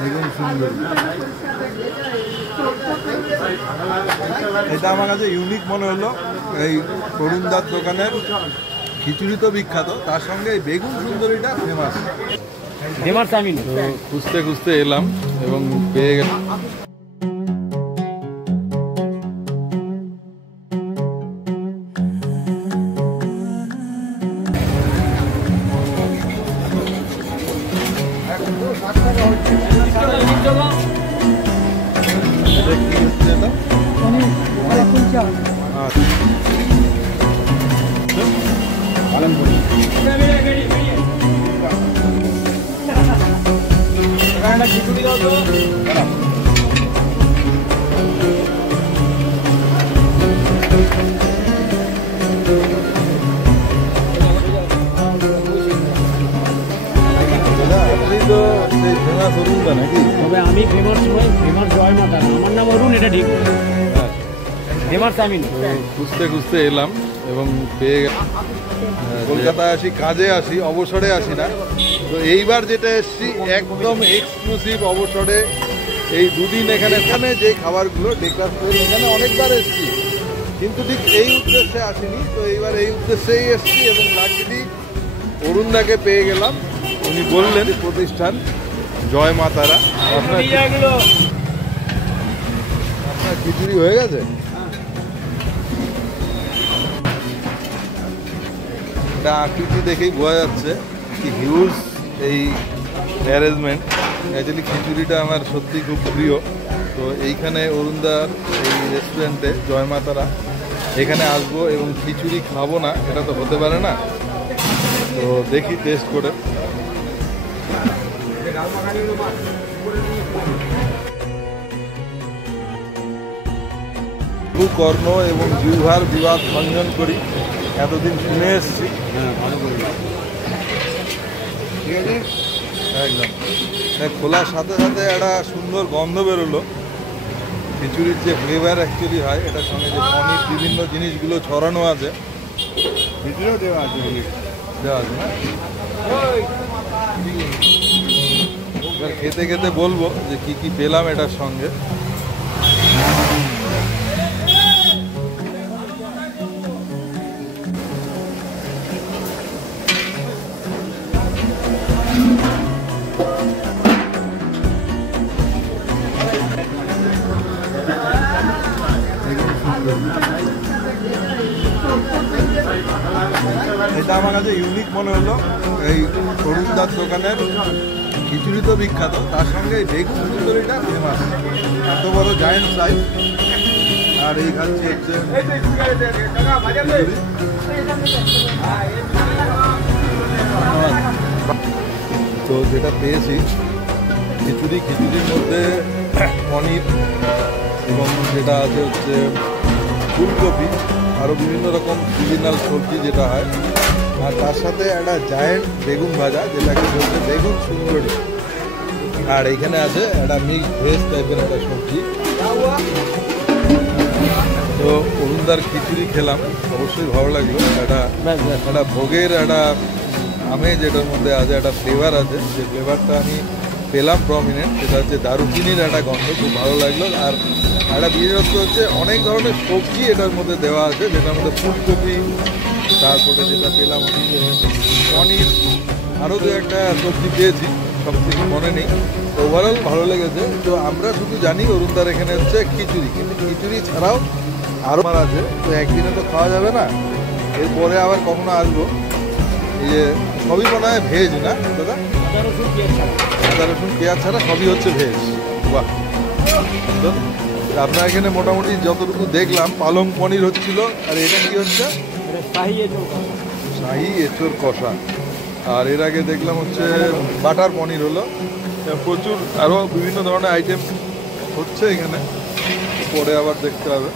বেগুন সুন্দরী, এটা আমার কাছে ইউনিক মনে হলো। এই তরুণদার দোকানের খিচুড়ি তো বিখ্যাত, তার সঙ্গে এই বেগুন সুন্দরীটা ফেমাস। তো খুঁজতে খুঁজতে এলাম এবং পেয়ে গেলাম। খিচুড়ি দাও তো। নাকি? তবে আমি ফেমাস জয় মাতা, আমার নাম অরুণ, এটা ঠিক। খুঁজতে খুঁজতে এলাম এবং পেয়ে গেলাম। কলকাতায় আসি, কাজে আসি, অবসরে আসি না। তো এইবার যেটা এসছি একদম এক্সক্লুসিভ অবসরে, এই দুদিন এখানে যে খাবারগুলো ডেকার এখানে অনেকবার এসছি, কিন্তু ঠিক এই উদ্দেশ্যে আসিনি। তো এইবার এই উদ্দেশ্যেই এসছি এবং লাকিলি অরুণদাকে পেয়ে গেলাম। উনি বললেন প্রতিষ্ঠান জয় মা তারা। আপনার খিচুড়ি হয়ে গেছে? এটা আকৃতি দেখেই বোঝা যাচ্ছে কি হিউজ এই অ্যারেঞ্জমেন্ট। অ্যাকচুয়ালি খিচুড়িটা আমার সত্যি খুব প্রিয়। তো এইখানে অরুণদার এই রেস্টুরেন্টে জয় মা তারা, এখানে আসবো এবং খিচুড়ি খাবো না এটা তো হতে পারে না। তো দেখি টেস্ট করে। কর্ণ এবং জিহ্বার বিবাদ ভঞ্জন করি, এতদিন শুনে এসছি। ঠিক আছে, একদম খোলার সাথে সাথে একটা সুন্দর গন্ধ বেরোলো। খিচুড়ির যে ফ্লেভার অ্যাকচুয়ালি হয়, এটার সঙ্গে যে পনির বিভিন্ন জিনিসগুলো ছড়ানো আছে, ভিতরেও দেওয়া আছে না? এবার খেতে খেতে বলবো যে কি কি পেলাম এটার সঙ্গে। এটা আমার কাছে ইউনিক মনে হলো। এই তরুণদার দোকানের খিচুড়ি তো বিখ্যাত, তার সঙ্গে এই বেগুন সুন্দরীটা ফেমাস। এত বড় জায়েন্ট সাইজ। আর এই খাচ্ছে হচ্ছে তো যেটা পেয়েছি খিচুড়ির মধ্যে পনির এবং যেটা আছে হচ্ছে ফুলকপি, আরও বিভিন্ন রকম সিজনাল সবজি যেটা হয়, আর তার সাথে একটা জায়েন্ট বেগুন ভাজা যেটাকে বলছে বেগুন সুন্দরী। আর এইখানে আছে একটা মিক্স ভেজ টাইপের একটা সবজি। তো অরুণদার খিচুড়ি খেলাম, অবশ্যই ভালো লাগলো। একটা ভোগের একটা আমেজ এটার মধ্যে আছে, একটা ফ্লেভার আছে, যে ফ্লেভারটা আমি পেলাম প্রমিনেন্ট, সেটা হচ্ছে দারুচিনির একটা গন্ধ, খুব ভালো লাগলো। আর একটা বিশেষত্ব হচ্ছে অনেক ধরনের সবজি এটার মধ্যে দেওয়া আছে, যেটার মধ্যে ফুলকপি, তারপরে যেটা পেলাম পনির, আরও দু একটা সবজি পেয়েছি, সব কিছু মনে নেই। ওভারঅল ভালো লেগেছে। তো আমরা শুধু জানি অরুণদার এখানে হচ্ছে খিচুড়ি, কিন্তু খিচুড়ি ছাড়াও আরও আছে। তো একদিনে তো খাওয়া যাবে না, এরপরে আবার কখনো আসবো। এই যে সবই মনে হয় ভেজ না দাদা? আদা রসুন পেঁয়াজ ছাড়া সবই হচ্ছে ভেজ। বাহ! আপনার এখানে মোটামুটি যতটুকু দেখলাম পালং পনির হচ্ছিল, আর এটা কি হচ্ছে? শাহি এঁচোড় কষা। আর এর আগে দেখলাম হচ্ছে বাটার পনির হলো। প্রচুর আরও বিভিন্ন ধরনের আইটেম হচ্ছে এখানে, পরে আবার দেখতে হবে।